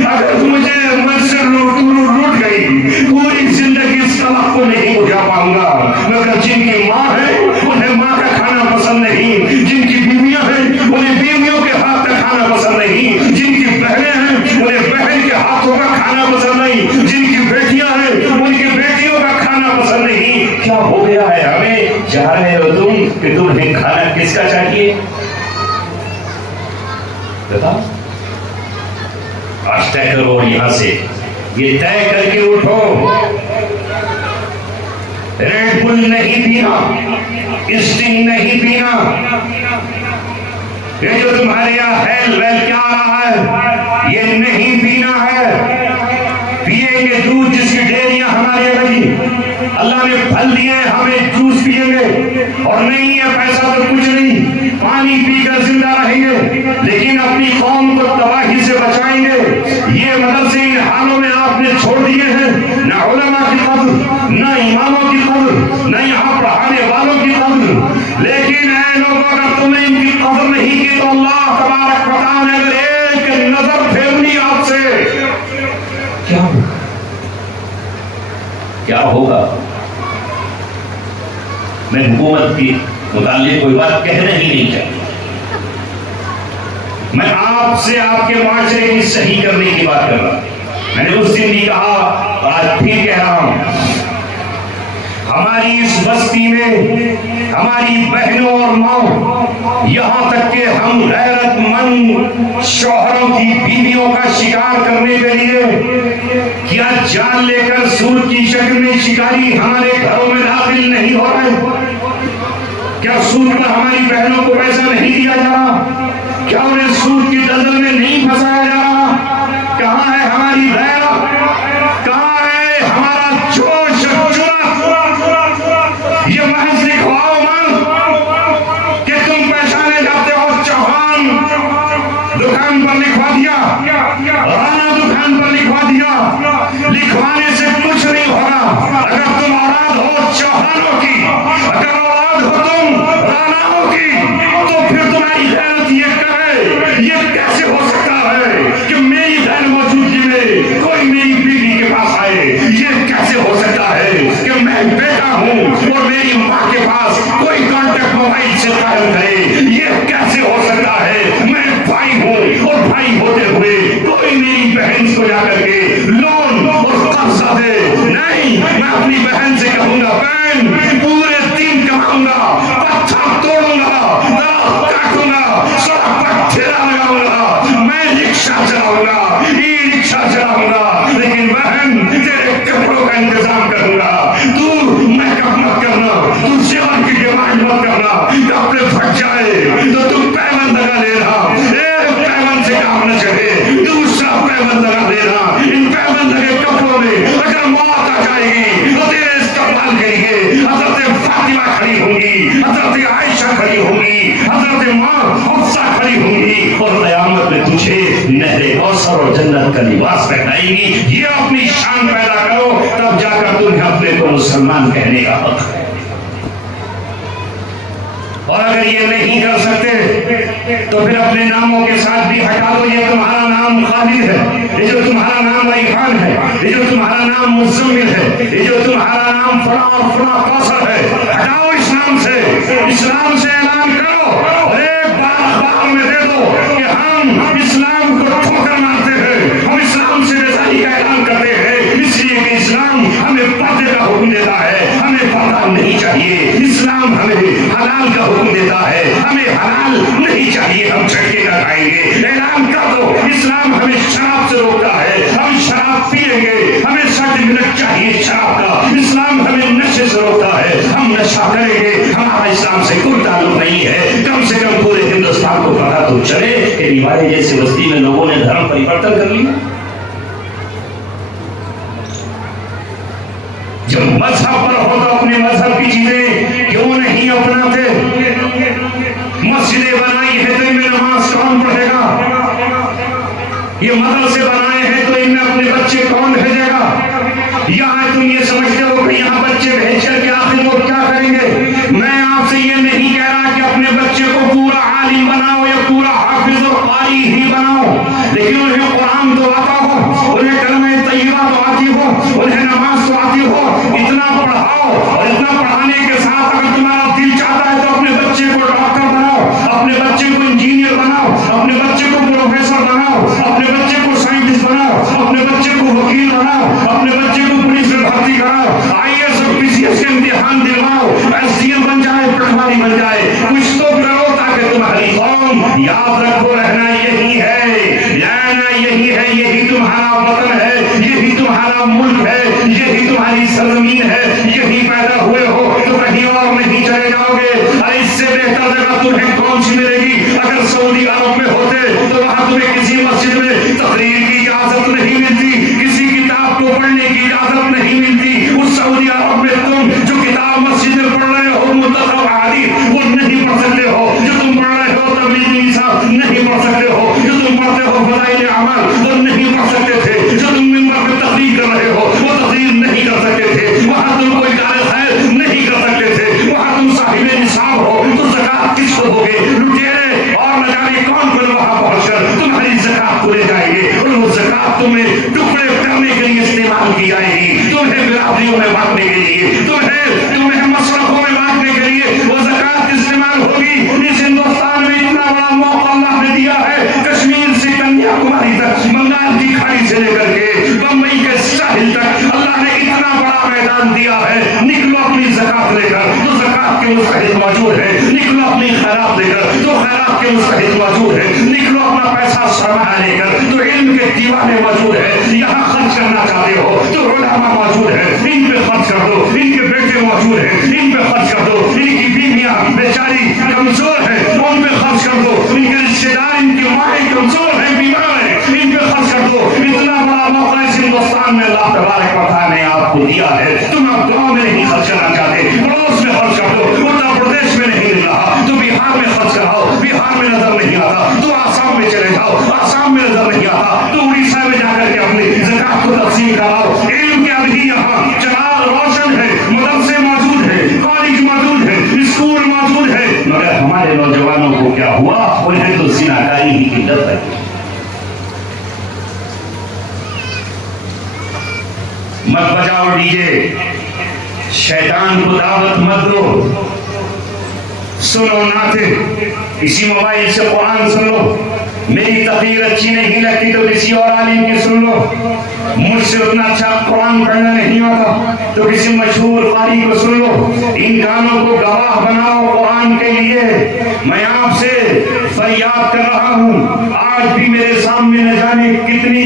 अगर मुझे मुझसे रूठ गई पूरी जिंदगी इस तलब को नहीं बुझा पाऊंगा। मगर जिनकी माँ है उन्हें माँ का खाना पसंद नहीं, जिनकी बीवियां हैं उन्हें बीवियों के हाथ का खाना पसंद नहीं, जिनकी बहनें हैं उन्हें बहन के हाथों का खाना पसंद नहीं, जिनकी बेटियां हैं उनकी बेटियों का खाना पसंद नहीं। क्या हो गया है हमें? जा रहे हो तुम कि तुम्हें खाना किसका चाहिए बताओ? आज तय करो और यहां से ये तय करके उठो, रेड बुल नहीं पीना, स्टिंग नहीं पीना, ये जो तुम्हारे यहाँ हेल वेल क्या आ रहा है ये नहीं पीना है। पिएंगे दूध जिसकी डेयरियां हमारे यहाँ लगी, अल्लाह ने फल दिए हमें जूस पिएंगे, और नहीं है पैसा तो कुछ नहीं, पानी पीकर जिंदा रहेंगे, लेकिन अपनी कौम को तबाही से बचाएंगे। ये मदरसे इन हालों में आपने छोड़ दिए हैं, न उलमा की कदर, न इमामों की कदर, न यहाँ पढ़ाने वालों की कदर। लेकिन ऐ लोगों अगर तुमने इनकी कदर नहीं की तो अल्लाह तबारक व तआला ने अगर एक नजर फेर ली आपसे क्या होगा? मैं हुकूमत की मुताल्लिक कोई बात कहना ही नहीं चाहिए, मैं आपसे आपके माशरे की सही करने की बात कर रहा हूं। मैंने उस दिन भी कहा और आज फिर कह रहा हूं, हमारी इस बस्ती में हमारी बहनों और माओ, यहाँ तक कि हम गैरतमंद शौहरों की बीवियों का शिकार करने के लिए क्या जान लेकर सूर की शक्ल में शिकारी हमारे घरों में दाखिल नहीं हो रहे? क्या सूर पर हमारी बहनों को पैसा नहीं दिया जा रहा? क्या उन्हें सूर की दलदल में नहीं फंसाया जा रहा? कहाँ है हमारी गैरत? कहाँ है हमारा जोश और जुर्रत? ये महज लिखवाओ मत कि तुम पहचाने जाते हो। चौहान दुकान पर लिखवा दिया, राणा दुकान पर लिखवा दिया। लिखवाने से कुछ नहीं होगा। अगर तुम औलाद हो चौहानों की, अगर औलाद हो तुम राणाओं की, तो फिर तुम्हारी गैरत ये कहे, ये कैसे हो सकता है कि मेरी गैर मौजूदगी में कोई मेरी बीवी के पास आए? ये कैसे हो सकता है कि मैं बेटा हूँ और मेरी माँ के पास कोई कॉन्टेक्ट मोबाइल से कायम करे? ये कैसे हो सकता है मैं भाई हूँ और भाई होते हुए कोई मेरी बहन को जाकर के लोन और कर्जा दे? नहीं, मैं अपनी बहन से कहूंगा, बहन पूरे दिन कमाऊंगा, पत्थर तोड़ूंगा, दरख्त काटूंगा, सड़क पर ठेला लगाऊंगा, मैं रिक्शा चलाऊंगा, ई रिक्शा चलाऊंगा, लेकिन बहन तेरे कपड़ों का इंतजाम करूंगा। तू मेकअप मत करना, तू सेवन की डिमांड मत करना। कपड़े फट जाए तो तू पैबंद लगा लेना, एक पैबंद से काम न चले, दूसरा पैबंद लगा लेना। इन पैबंद लगे कपड़ों में अगर मौत आ जाएगी तो तेरे इस्तेमाल करेंगे। हजरत फातिमा खड़ी होंगी, हजरत आयशा खड़ी होंगी, हजरत माँ हफ्सा खड़ी होंगी और क़यामत में तुझे नहरे कौसर और जन्नत का लिबास पहनाएंगी। ये अपनी शान पैदा करो, तब जाकर तुम्हें अपने को मुसलमान कहने का हक है। और अगर ये नहीं कर सकते तो फिर अपने नामों के साथ भी हटा दो। ये तुम्हारा नाम खालिद है, ये जो तुम्हारा नाम रईहान है, ये जो तुम्हारा नाम मुज़म्मिल है, ये जो तुम्हारा नाम फला और फला कौसर है, हटाओ इस नाम से। इस्लाम से ऐलान करो और एक बार अखबार में दे दो कि हम इस्लाम को ठोकर मारते हैं, हम इस्लाम से बेजारी का ऐलान करते हैं, इसलिए कि इस्लाम हमें पर्दे का हुक्म देता है, हमें पर्दा नहीं चाहिए। इस्लाम हमें हलाल का हुक्म देता है, हमें हलाल नहीं चाहिए, हम झटके का खाएंगे। ऐलान कर दो, इस्लाम हमें शराब से रोकता है, हम शराब पिएंगे, हमें सर्टिफिकेट चाहिए शराब का। इस्लाम हमें नशे से रोकता है, हम नशा करेंगे, हमारा इस्लाम से कोई ताल्लुक नहीं है। कम से कम पूरे हिंदुस्तान को पता तो चले कि निवाड़ी जैसी बस्ती में लोगों ने धर्म परिवर्तन कर लिया। जब मजहब पर हो तो अपने मजहब की चीजें क्यों नहीं अपनाते? मस्जिदें बनाई है तो इनमें नमाज कौन पढ़ेगा? ये मदरसे बनाए हैं तो इनमें अपने बच्चे कौन भेजेगा? यहाँ तुम ये समझते हो कि यहाँ बच्चे भेज करके आखिर वो क्या करेंगे? मैं आपसे ये नहीं कह रहा कि अपने बच्चे को पूरा आलिम बनाओ या पूरा हाफिज और कारी ही बनाओ, लेकिन उन्हें कुरान तो आता हो, उन्हें कलमे तैयबा तो आती हो, उन्हें नमाज तो आती हो। इतना पढ़ाओ और इतना पढ़ाने के साथ अगर तुम्हारा दिल चाहता है तो अपने बच्चे को डॉक्टर बनाओ, अपने बच्चे को इंजीनियर बनाओ, अपने बच्चे को प्रोफेसर बनाओ, अपने बच्चे को साइंटिस्ट बनाओ, अपने बच्चे को वकील बनाओ, अपने बच्चे को पुलिस में भर्ती कराओ, IAS और PCS के इम्तिहान दिलवाओ, SDM बन जाए, पटवारी बन जाए, कुछ तो करो ताकि तुम्हारी कौम याद रखो रहना यही है, रहना यही है, यही तुम्हारा वतन है, यही तुम्हारा मुल्क है, यही तुम्हारी सरजमीन है, यही पैदा हुए हो तो कहीं और नहीं चले जाओगे। अरे इससे बेहतर जगह तुम्हें कौन सी मिलेगी? अगर सऊदी अरब में होते तो वहां तुम्हें किसी मस्जिद में तकरीर की इजाजत नहीं मिलती, किसी किताब को पढ़ने की इजाजत नहीं मिलती। उस सऊदी अरब में तुम जो किताब मस्जिद में पढ़ रहे हो मुतलब हादी वो नहीं पढ़ सकते हो, जो तुम पढ़ रहे हो तबलीगी निसाब नहीं पढ़ सकते हो, जो तुम पढ़ते हो फज़ाइल अमाल वो नहीं पढ़ सकते थे, जो तुम मिंबर पे तकरीर कर रहे हो वो तकरीर नहीं कर सकते थे, वहां तुम कोई कार्य खैर नहीं कर सकते थे, वहां तुम साहिब निसाब हो तो ज़कात किसको के मुस्तहिद मौजूद है, निकलो अपना पैसा सरमाया लेकर, तो इल्म के दीवाने मौजूद है, यहाँ खर्च करना चाहते हो तो उलमा मौजूद है, इन पे खर्च कर दो, इनके बेटे मौजूद है, इन पे खर्च कर दो, इनकी बीवियां बेचारी कमजोर है, उन पे खर्च कर दो, इनके रिश्तेदार, इनकी माएँ कमजोर है, बीमार है, इन पे खर्च कर दो। इतना बड़ा मौका इस हिंदुस्तान में अल्लाह तबारक व तआला ने आपको दिया है, तुम अब गाँव में नहीं खर्च करना चाहते, पड़ोस में खर्च कर दो, उत्तर प्रदेश में नहीं मिल रहा तो बिहार में खर्च कराओ, बिहार में नजर नहीं आता तो आसाम में चले जाओ, आसाम में नजर नहीं आता तो उड़ीसा में जाकर के अपनी ज़कात को तक़सीम कराओ। इल्म के अभी यहाँ चराग रोशन है, मदरसे मौजूद है, कॉलेज मौजूद है, स्कूल मौजूद है, मगर हमारे नौजवानों को क्या हुआ, उन्हें तो ज़िनाकारी ही की लत लगी। मत बजाओ डीजे, शैतान को दावत मत दो, सुनो नाते, इसी मोबाइल से कुरान सुन लो, मेरी तकरीर अच्छी नहीं लगती तो किसी और आलिम की सुन लो, मुझसे उतना अच्छा कुरान पढ़ना नहीं आता तो किसी मशहूर कारी को सुन लो, इन कानों को गवाह बनाओ कुरान के लिए। मैं आपसे फरियाद कर रहा हूँ, आज भी मेरे सामने न जाने कितनी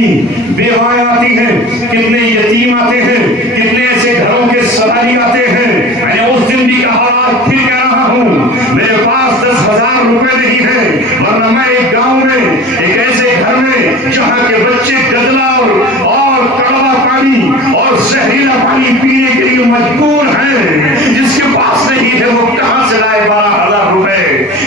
बेवाएं आती हैं, कितने यतीम आते हैं, कितने ऐसे घरों के सवारी आते हैं। मैंने उस दिन भी कहा, आज फिर कह रहा हूँ, मेरे पास 10,000 रुपए नहीं है, वरना मैं एक गांव में एक ऐसे घर में जहाँ के बच्चे गदला और कड़वा पानी और जहरीला पानी पीने के लिए मजबूर हैं, जिसके पास नहीं है वो कहाँ से लाए 12,000 रुपए,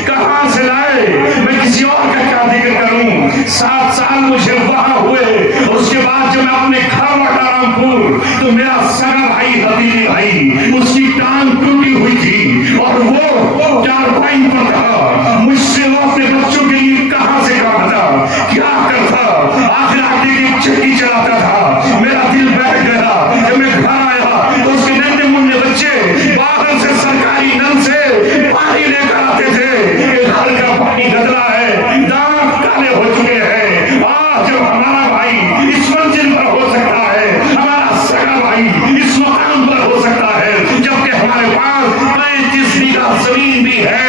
कहाँ से लाए? मैं किसी और का क्या जिक्र करूं? 7 साल मुझे वहां हुए, उसके बाद जब मैं अपने घर लौटा रामपुर तो मेरा सगा भाई हतीजी भाई, उसकी टांग टूटी हुई थी और वो चारपाई पर था, मुझसे वो अपने बच्चों के लिए कहां से कमाता, क्या करता, आखिर आटे की चक्की चलाता था। मेरा दिल बैठ गया, जब मैं घर आया तो उसके नन्हे मुन्ने बच्चे बाहर से सरकारी नल से पानी लेकर आते थे, घर का पानी गदला है, दांत काले हो चुके हैं। आज जब हमारा भाई इस मंजिल पर हो सकता है, हमारा सगा भाई इस मकाम पर हो सकता है, जबकि हमारे पास 35 बीघा जमीन भी है,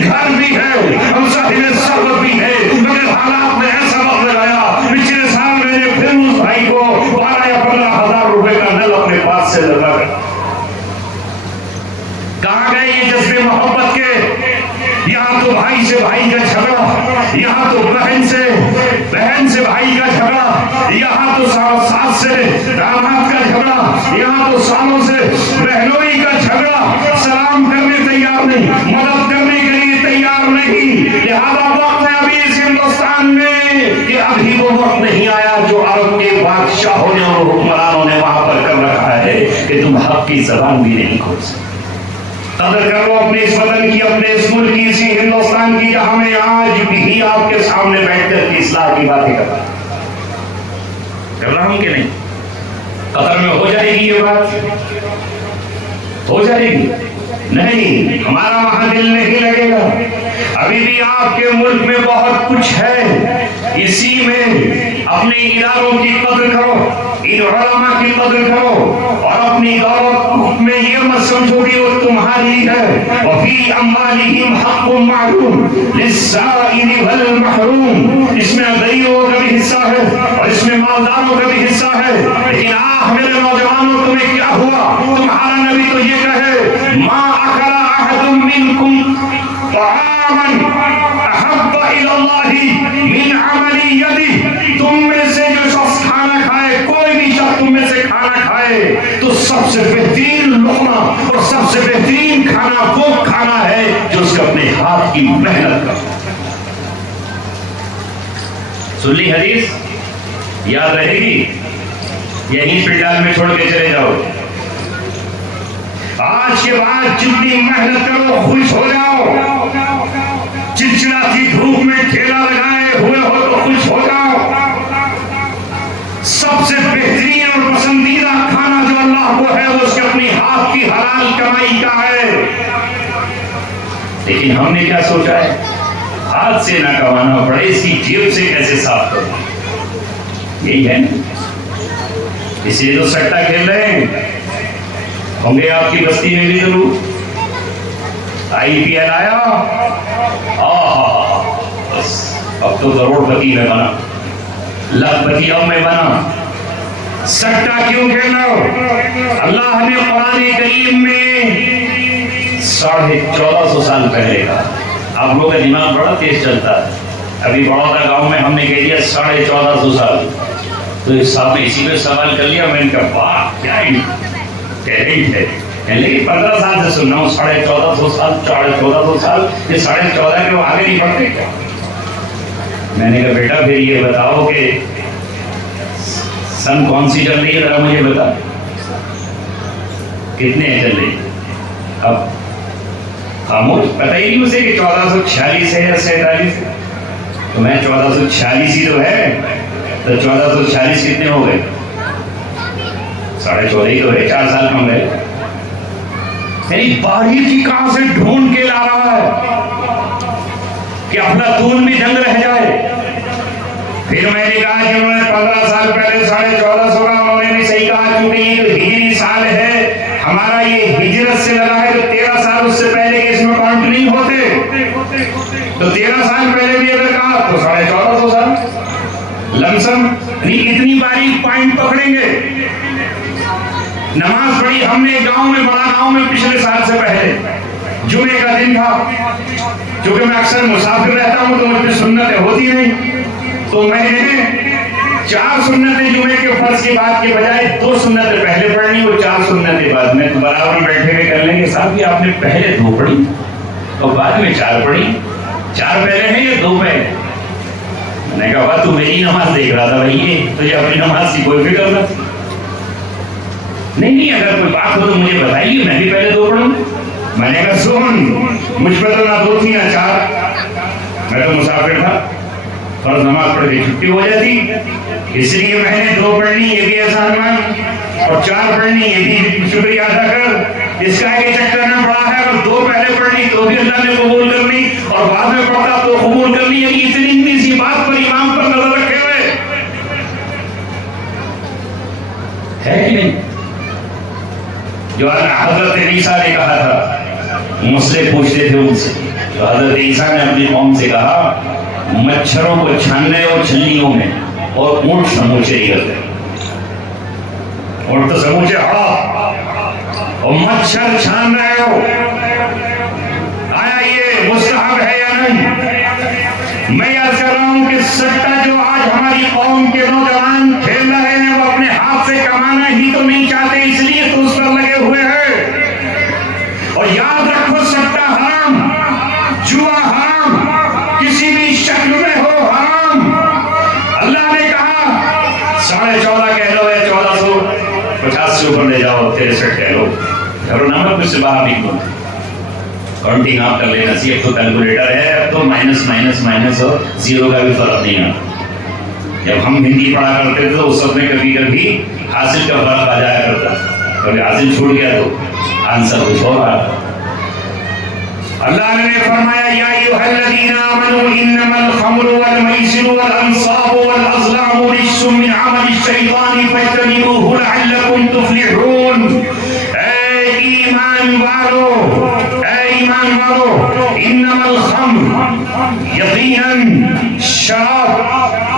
घर भी है, हम साहिब सबक भी है, मगर हालात में ऐसा वक्त लगाया। पिछले साल मैंने फिर उस भाई को 12 या 15,000 रुपए का नल अपने पास से लगा। कहाँ गए ये जज्बे मोहब्बत के? यहाँ तो भाई से भाई का झगड़ा, यहाँ तो बहन से भाई का झगड़ा, यहाँ तो सास से दामाद का झगड़ा, यहाँ तो सालों से बहनोई का झगड़ा। सलाम करने तैयार नहीं, मदद करने के लिए तैयार नहीं। लिहाजा वक्त है अभी इस हिंदुस्तान में कि अभी वो वक्त नहीं आया जो अरब के बादशाहों ने और हुक्मरानों ने वहां पर कर रखा है कि तुम हक की जबान भी नहीं खोल सकते। कदर करो अपने इस वतन की, अपने इस मुल्क की, इसी हिंदुस्तान की, जहां मैं आज भी आपके सामने बैठकर के इस्लाह की बातें कर रहा हूं कि नहीं? कतर में हो जाएगी ये बात, हो जाएगी? नहीं, हमारा वहां दिल नहीं लगेगा। अभी भी आपके मुल्क में बहुत कुछ है, इसी में अपने इदारों की कदर करो, इन उलमा की कदर करो और अपनी दौलत में ये मत समझो कि वो तुम्हारी है। वफी अम्वालिहिम हक़्क़ुम मालूम लिस्साइल वल महरूम, इसमें गरीबों का भी हिस्सा है और इसमें मालदारों का भी हिस्सा है। लेकिन मेरे नौजवानों, तुम्हें क्या हुआ? तुम्हारा नबी तो ये कहे, मा अकला अहदुम मिनकुम तआमन अहब्बा इलल्लाहि मिन अमली यदी, तुम में से जो शख्स खाना खाए, कोई भी शख्स तुम में से खाना खाए तो सबसे बेहतरीन लुक़मा और सबसे बेहतरीन खाना वो खाना है जो उसके अपने हाथ की मेहनत का। सुन ली हदीस, याद रहेगी? यही पिंडाल में छोड़ के चले जाओ। आज के बाद जितनी मेहनत करो खुश हो जाओ, चिलचिलाती धूप में ठेला लगाए हुए हो तो खुश हो जाओ। सबसे बेहतरीन और पसंदीदा खाना जो अल्लाह को है वो उसके अपनी हाथ की हलाल कमाई का है। लेकिन हमने क्या सोचा है, हाथ से ना कमाना पड़े, इसकी जेब से कैसे साफ करो, यही है ना? इसलिए तो सट्टा खेल रहे हैं। होंगे आपकी बस्ती में भी जरूर। IPL आया, तो करोड़पति में बना, लखपतियों में बना। सट्टा क्यों खेल रहे हो? अल्लाह ने कुरान करीम में 1450 साल पहले का, आप लोगों का दिमाग बड़ा तेज चलता है। अभी बड़ौदा गांव में हमने कह दिया 1450 साल, तो इस साहब ने इसी पे सवाल कर लिया। मैंने कहा वाह क्या टैलेंट है। लेकिन 15 साल से सुन रहा हूँ 1450 साल, 1450 साल, ये 14.5 के वो आगे नहीं बढ़ते क्या? मैंने कहा बेटा फिर ये बताओ कि सन कौन सी चल रही है, जरा मुझे बता, कितने चल रही है? अब खामोश, पता ही नहीं उसे कि 1446 है या 47 है। तो मैं 1446 ही तो है, तो 1446 कितने हो गए? 14.5 ही तो है, 4 साल कम गए। बारीकी कहां से ढूंढ के ला रहा है कि अफलातून भी दंग रह जाए। फिर मैंने कहा कि उन्होंने 15 साल पहले 1450 का, उन्होंने भी सही कहा, क्योंकि ये जो हिजरी साल है हमारा, ये हिजरत से लगा है, तो 13 साल उससे पहले के इसमें काउंट नहीं होते। तो 13 साल पहले भी अगर कहा तो 1450 साल लमसम। इतनी बारीक पॉइंट पकड़ेंगे। नमाज पढ़ी हमने गांव में, बड़ा गांव में, पिछले साल से पहले जुमे का दिन था। क्योंकि मैं अक्सर मुसाफिर रहता हूं तो मुझे सुन्नतें होती नहीं, तो मैंने 4 सुन्नतें जुमे के फर्ज की बात के बजाय 2 सुन्नतें पहले पढ़नी, वो 4 सुन्नतें बाद में। तो बराबर में बैठे हुए कर लेंगे, साहब ये आपने पहले 2 पढ़ी और बाद में 4 पढ़ी, 4 पहले हैं या 2 पहले? मैंने कहा तू मेरी नमाज देख रहा था भाई, ये तुझे अपनी नमाज की कोई फिक्र न थी? नहीं, अगर कोई बात हो तो मुझे बताइए, मैं भी पहले 2 पढ़ूंगा। मैंने कहा सुन, मुझ पर तो ना 2 थी ना 4, मैं तो मुसाफिर था, फर्ज नमाज पढ़ के छुट्टी हो जाती, इसलिए मैंने 2 पढ़नी, ये भी एहसान मान, और 4 पढ़नी, ये भी शुक्रिया अदा कर। इसका के चक्कर में पड़ा है, अगर 2 पहले पढ़नी तो भी अल्लाह ने कबूल करनी, और बाद में पढ़ता तो कबूल करनी। इतनी सी बात पर इमाम पर नजर रखे हुए है कि नहीं? जो हजरत ईसा ने कहा था, मुझसे पूछते थे उनसे, तो हजरत ईसा ने अपनी कौम से कहा मच्छरों को छानने और छलनियों में, और ऊंट समूचे ही करते, ऊंट तो समूचे हड़ा और मच्छर छान रहे हो, आया ये मुस्तहब है या नहीं? मैं याद कर रहा हूं कि सट्टा जो आज हमारी कौम के नौजवान खेल रहे हैं, वो अपने हाथ से कमाना ही तो नहीं चाहते, इसलिए तो उस पर लगे हुए हैं। और याद रखो सट्टा हराम, जुआ हराम, किसी भी शक्ल में हो हराम। अल्लाह ने कहा 14.5 कह लो या 1450 से ऊपर ले जाओ, 63 कह लो, घरों नंबर कुछ से बाहर निकलो, काउंटिंग आप कर लेना चाहिए। तो कैलकुलेटर है, अब तो माइनस माइनस माइनस और 0 का भी फर्क नहीं आता। जब हम हिंदी पढ़ा करते थे तो उस समय कभी कभी हासिल का फर्क आ जाया करता, कभी हासिल छूट गया तो आंसर कुछ और आता। अल्लाह ने फरमाया या अय्युहल्लज़ीना आमनू इन्नमल खम्रु वल मैसिरु वल अंसाबु वल अज़लामु रिज्सुम मिन अमलि शैतानी फज्तनिबूहु लअल्लकुम तुफ्लिहून। ऐ ईमान वालों, इन्नमल खम्र, यकीनन शराब,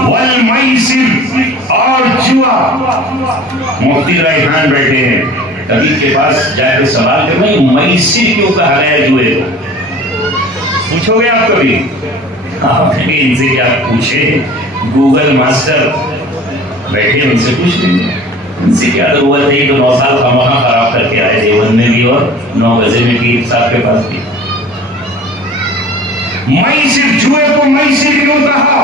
वल मैसिर, और जुआ। मुफ्ती रायहान बैठे हैं, कभी के पास जाकर सवाल करना मैसिर क्यों कहा गया जुए को? पूछोगे आप कभी? आपने इनसे क्या पूछे? गूगल मास्टर बैठे, उनसे पूछ लेंगे, उनसे क्या जरूरत है? तो 9 साल का वहां खराब करके आए देवबंद में भी और 9 गजे में भी साहब के पास भी। मैसिर, जुए को मैसिर क्यों कहा?